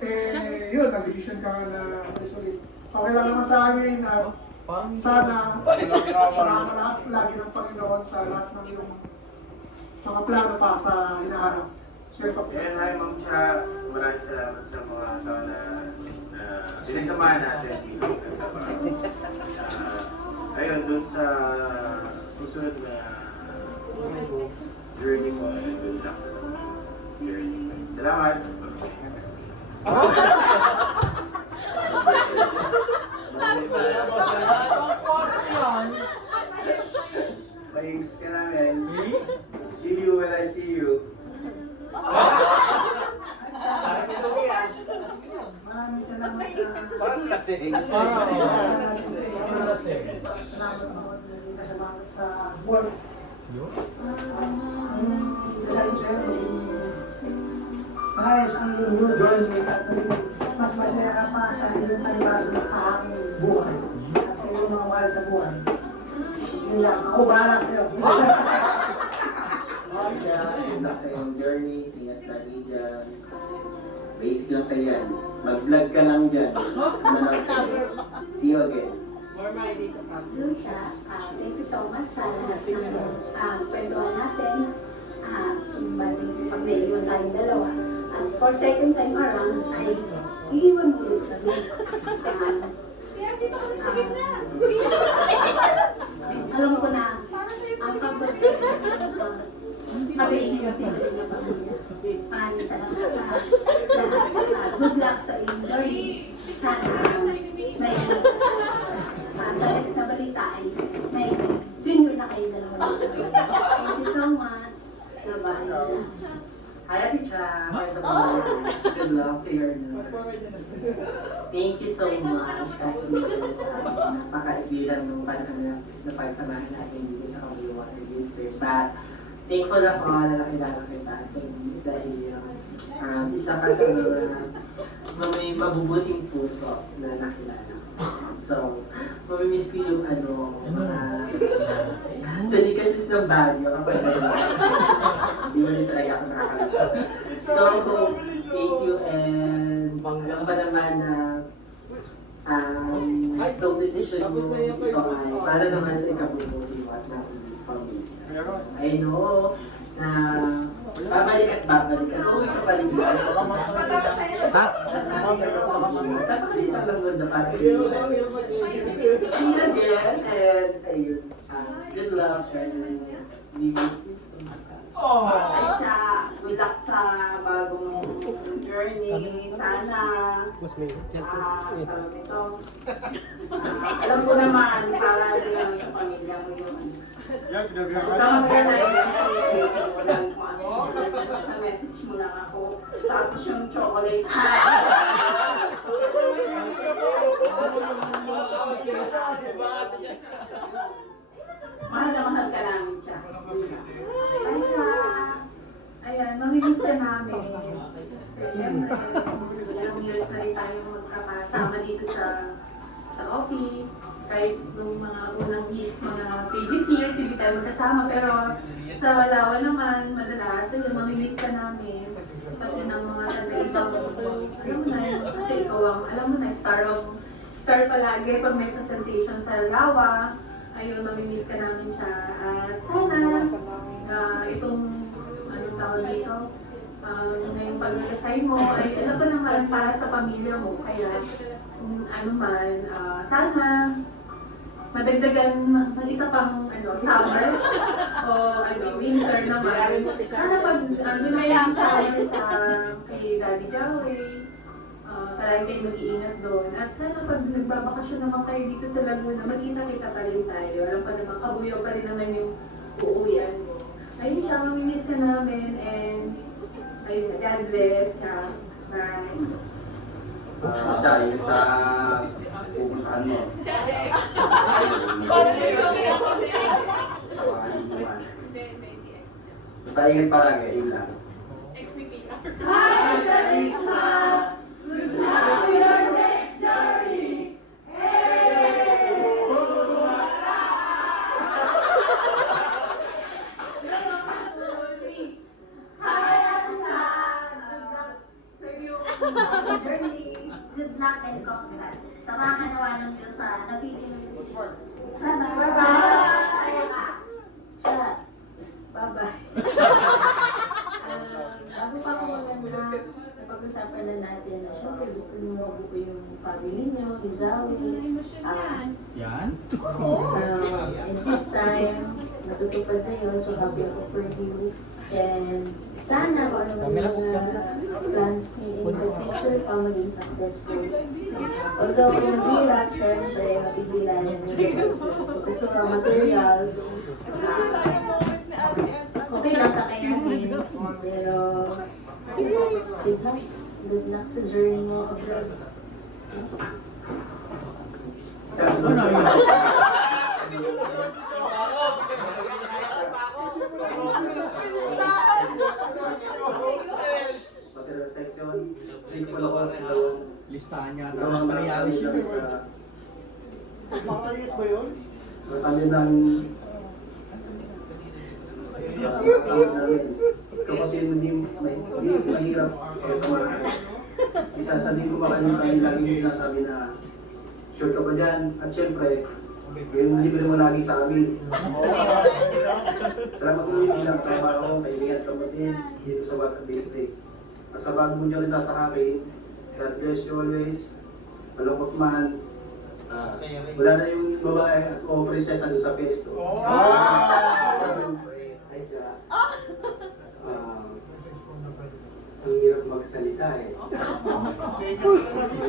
Yun, nag-decision ka nga na ulit. Okay lang naman sa amin at sana lahat lagi ng Panginoon sa lahat ng iyong mga plano pa sa hinaharap. Sir Pops. Ayan, hi Ma'am Cha. Maraming salamat sa mga tao na pinagsamahan natin dito. Ayun, dun sa susunod na journey mo, good luck sa journey. Salamat! Mahigis ka namin. See you when I see you. Maraming salamat sa... Parang lasing. Salamat sa work. Maayos ang iyong new journey at mas masaya ka pa sa iyong panibagong aking buhay at sa iyong mga mahal sa buhay. Yun lang, ako bahala sa'yo. Good luck sa iyong journey. Ingat lagi dyan. Basic lang sa yan. Mag-vlog ka lang dyan. Manood ka. See you again. Lucia, thank you so much sa lahat ng kwentuhan natin. Pag naiiwan tayong dalawa. For second time around, ay iiwan mo ulit kami. Alam ko na, ang pag-birthday kami iiwatin rin na pamilya. Maraming salamat sa lahat. Good luck sa iyong journey. Sana may sa next na balita ay may junior na kayo dalawa. Thank you so much. Bye-bye. Hi, Ate Cha. Hi sa mga good luck to your new. Thank you so much. Kahit napaka-igilan ng panahon na pagsamahan natin dito sa Kamil Water District. But thankful ako na nakilala kita. Dahil isa ka sa mga may mabubuting puso na nakilala. So, mamimiss ko yung delicacies ng Baguio kapag hindi mo rin talaga ako nakakalala. So, thank you and banggang pa naman na itong decision mo ito ay para naman sa ikabubuti mo at ng pamilya. So, I know na babalik at babalik at uwi ka pa rin dito. Napakalitan lang mo na parang see you again and ayun, good luck and we miss you so much. At good luck sa bagong journey. Sana alam ko naman para din sa pamilya mo yun. Ikaw mo na sa message mo lang ako. Tapos yung chocolate. Mahal na mahal ka namin, Cha. Hi, Cha. Ayan, mamimiss ka namin. Kasi syempre, ilang years na rin tayo magkakasama dito sa office. Kahit nung mga unang mga previous years, hindi tayo magkasama. Pero sa Walawa naman, madalas, ayun, mamimiss ka namin. Pati ng mga taga-ibang, alam mo na, kasi ikaw ang, alam mo na, star palagi pag may presentation sa Lawa. Ayun, mamimiss ka namin siya. At sana, itong, anong tawag dito, ngayong pag-resign mo, ay alam ko naman para sa pamilya mo. Kaya, ano man, sana, madagdagan ng isa pang summer o winter naman. Sana pag lumayang summer sa kay Daddy Joey, parang kayo mag-iingat doon. At sana pag nagbabakasyon naman kayo dito sa Laguna, magkita-kita pa rin tayo. Alam pa naman, kabuyo pa rin naman yung uuwian mo. Ayun siya, mamimiss ka namin and ayun, God bless siya. Bye. Dahil sa pupuntahan mo. Basta ingat palagi, yun lang. Hi, Teresa! Good luck to your next journey! Hi, Ate Chan! luck and congrats. Sa mga kanawa ng Diyos sa napili ng Diyos. Bye-bye. Bye-bye. Siya. Bye-bye. Bago pa ako maganda, napag-usapan na natin na syempre gusto nyo mabuo yung family nyo, ni Zoe. Yan? In this time, natutupad na yun, so happy ako for you. And sana kung ano man yung plans niyo in the future pa maging successful. Although kung hirap, syempre, mapigilan na yung sa mga materials. Okay lang kakayanin. Pero, good luck sa journey mo abroad. Ano yun? Material section, hindi ko lang ako Listahan niya Ikaw na ang reality show. Makayos ba yun? Kami ng ikaw kasi hindi mahirap kaya sa mga isa sa di ko makalimutan lagi sinasabi na sure ka ba dyan? At syempre, yung libre mo lagi sa amin. Salamat mo yung pinakasama ko, kaibigan ka mo din dito sa Water Based Day. At sa bago mo nyo rin tatakakin, God bless you always. Malungkot man. Wala na yung babae o prinsesa doon sa pesto. Ay, siya. Ang hirap magsalita eh.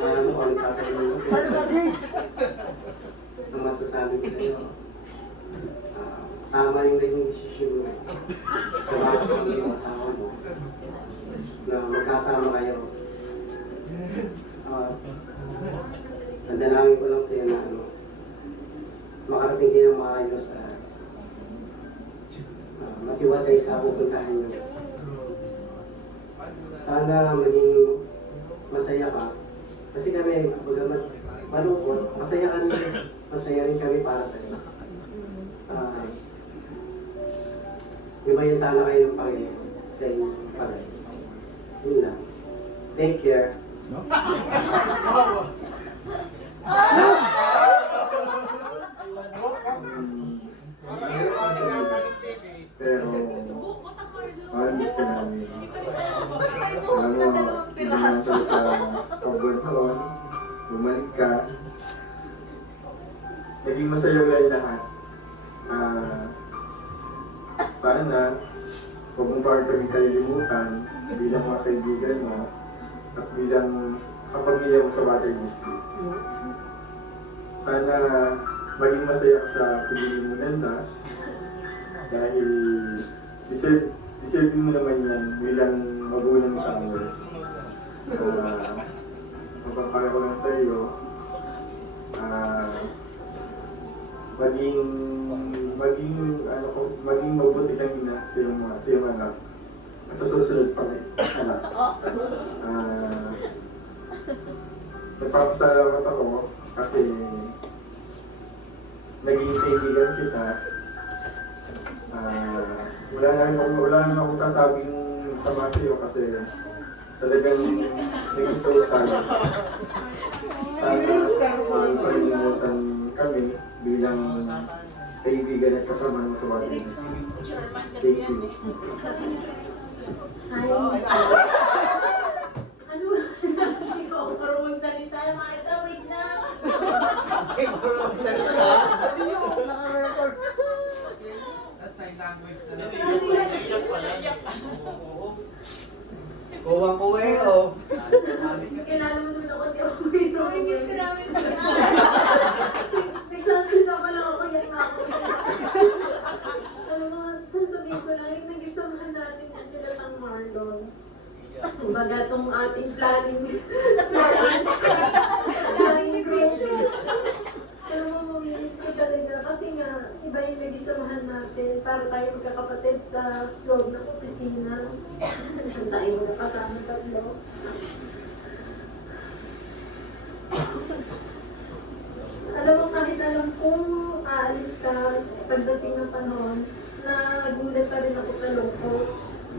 Ano ko ang sasabihin ko. Ang masasabi ko sa'yo. Tama yung naging desisyon mo. Kasama yung asawa mo. Na magkasama kayo. Nandalangin ko lang sa'yo na makarating din ng maayos matiwasay sa pupuntahan nyo. Sana maging masaya ka. Kasi kami, bagamat malungkot, masaya rin kami para sa'yo. Ibayan sana kayo ng Panginoon sa inyong paradise. Yun lang. Take care. Pero, malis ka namin. Hindi naman sa abroad noon, bumalik ka. Naging masaya ulit lahat. Sana, huwag mong parang kami kalilimutan bilang mga kaibigan mo at bilang kapamilya mo sa Water District. Sana maging masaya ka sa pagiging mo ng NAS dahil deserve mo naman yan bilang magulang sa amin. Mapapala ko lang sa iyo, maging mabuti kang ina sa iyong anak at sa susunod pa rin anak. Nagpapasalamat ako kasi naging kaibigan kita. Wala naman akong sasabing sama sa iyo kasi talagang naging close tayo. Sana palimutan kami bilang kaibigan at kasama sa Water District. Thank you. Hi. Ano? Hindi ko ako marunong salita. Makita, wait lang. Sign language na Kuha eh, oh. Kilala mo naman ako, di ako marunong. Miss ka namin. Nagsasalita pa lang ako, yan nga ako. Alam mo, sasabihin ko lang, yung nag-isamahan natin yung Kilatang Marlon. Kumbaga itong ating planning ni Christy. Alam mo, mamilis ko talaga kasi nga, iba yung nag-isamahan natin para tayo magkakapatid sa loob ng opisina. Tayo magkakasama tatlo. Alam mo, kahit alam kong aalis ka pagdating ng panahon, na nagulat pa rin ako kalungkot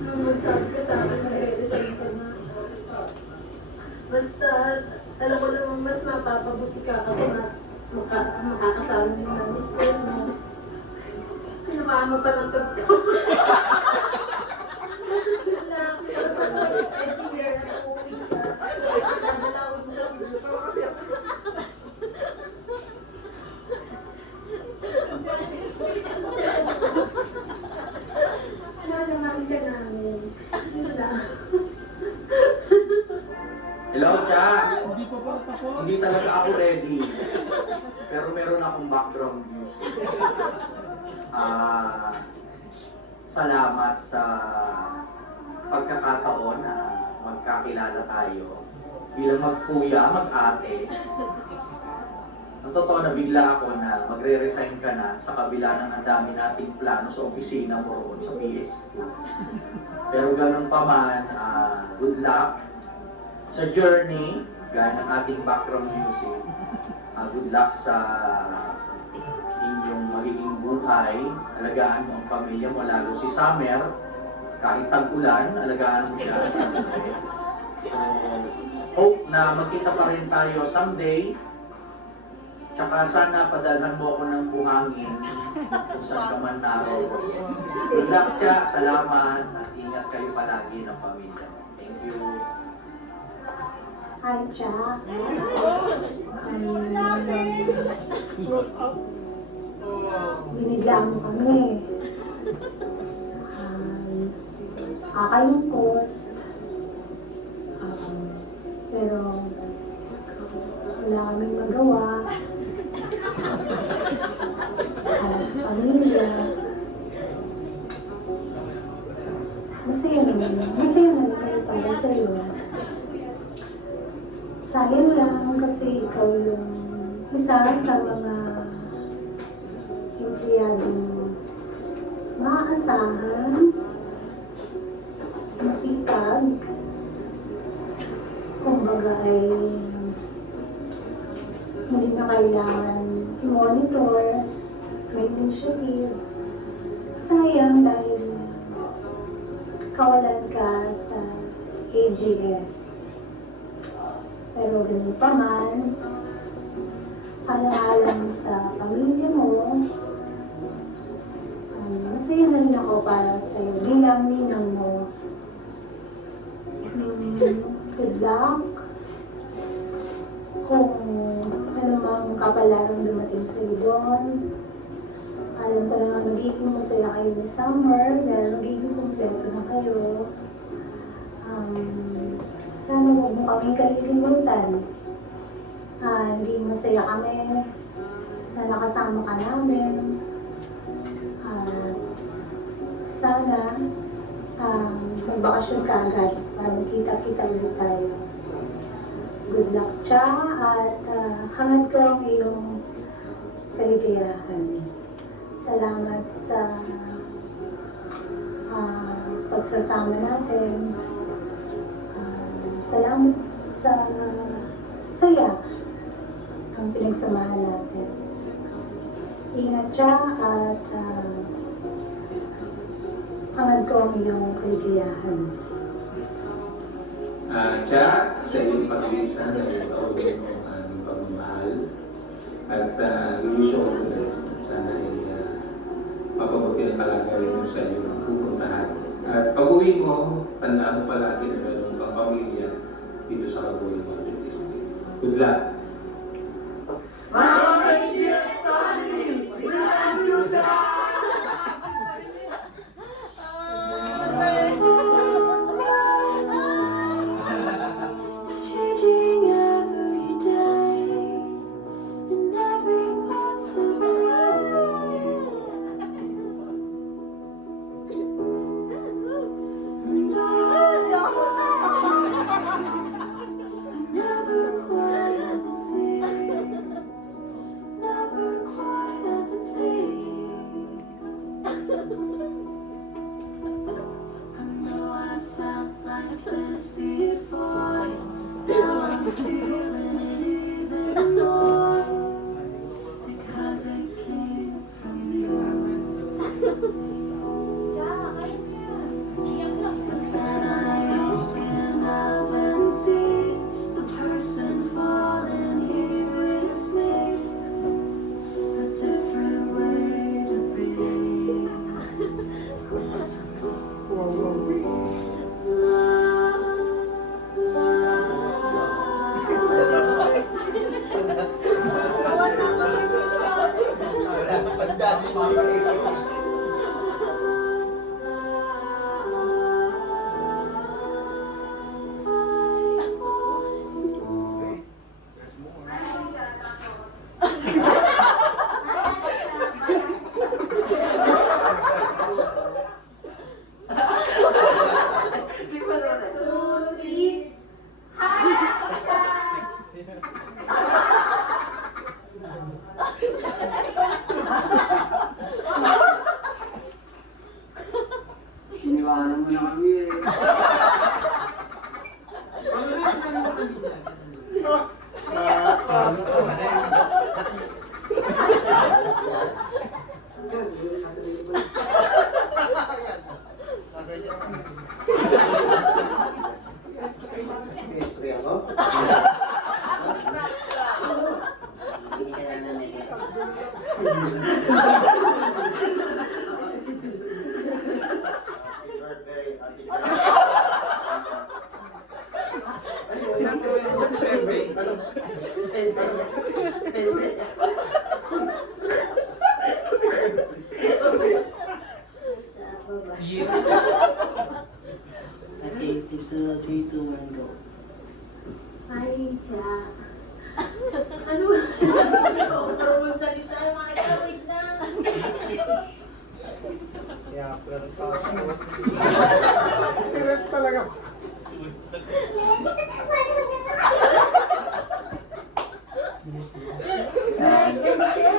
nung magsabi ka sa akin, mag-resign ka na. Mas Basta, alam ko naman mas mapapabuti ka kasi makakasama din ng mister mo. Sinamahan mo pa ng tugtog. Every year na uuwi ka. Nasalawin mo lang dito kasi nalamahan ka namin. Yun lang. Hello, Cha! Hindi pa pa tapos. Hindi talaga ako ready. Pero meron akong background music. Salamat sa pagkakataon na magkakilala tayo. Bilang magkuya, mag-ate. Ang totoo na bigla ako na magre-resign ka na sa kabila ng ang dami nating plano sa opisina mo roon sa PS2. Pero ganun pa man, good luck sa journey, gaya ng ating background music. Good luck sa inyong magiging buhay. Alagaan mo ang pamilya mo, lalo si Summer. Kahit tag-ulan, alagaan mo siya. So, hope na magkita pa rin tayo someday. Tsaka sana padalhan mo ako ng buhangin kung saan ka man naroon. Good luck, Cha. Salamat at ingat kayo palagi ng pamilya. Thank you. Hi, Jack. Binigyan mo kami. Kakalungkot. Pero wala kaming magawa. Sa pamilya. Masaya naman kayo para sa'yo. Sayang lang kasi ikaw yung isa sa mga empleyadong maaasahan, masipag, kumbaga ay hindi na kailangan i-monitor, may initiative. Sayang dahil kawalan ka sa AGS. Pero ganun pa man, alang-alang sa pamilya mo, masaya na rin ako para sa'yo bilang ninang mo. Good luck. Kung ano mang kapalarang dumating sa'yo doon, alam ko naman magiging masaya kayo ni Summer dahil magiging kompleto na kayo. Sana huwag mo kaming kalilimutan. Naging masaya kami na nakasama ka namin. Sana magbakasyon ka agad para magkita-kita ulit tayo. Good luck, Cha, at hangad ko ang iyong kaligayahan. Salamat sa pagsasama natin. Salamat sa saya ang pinagsamahan natin. Ingat siya at hangad ko ang iyong kaligayahan. Cha, sa iyong pag-iisa na ipauwi mo ang pagmamahal at wish you all the best at sana ay mapabuti ang kalagayan mo sa iyong pupuntahan. At pag-uwi mo, tandaan mo palagi na meron pang pamilya dito sa Kabuyan Water District. Good luck! History ako? Hindi ka na namin. Happy birthday, Ate Okay, 3, 2, 1, go. Hi, Jack. Ano? Ikaw magsalita. Mga wait na. Serious talaga. Like and share.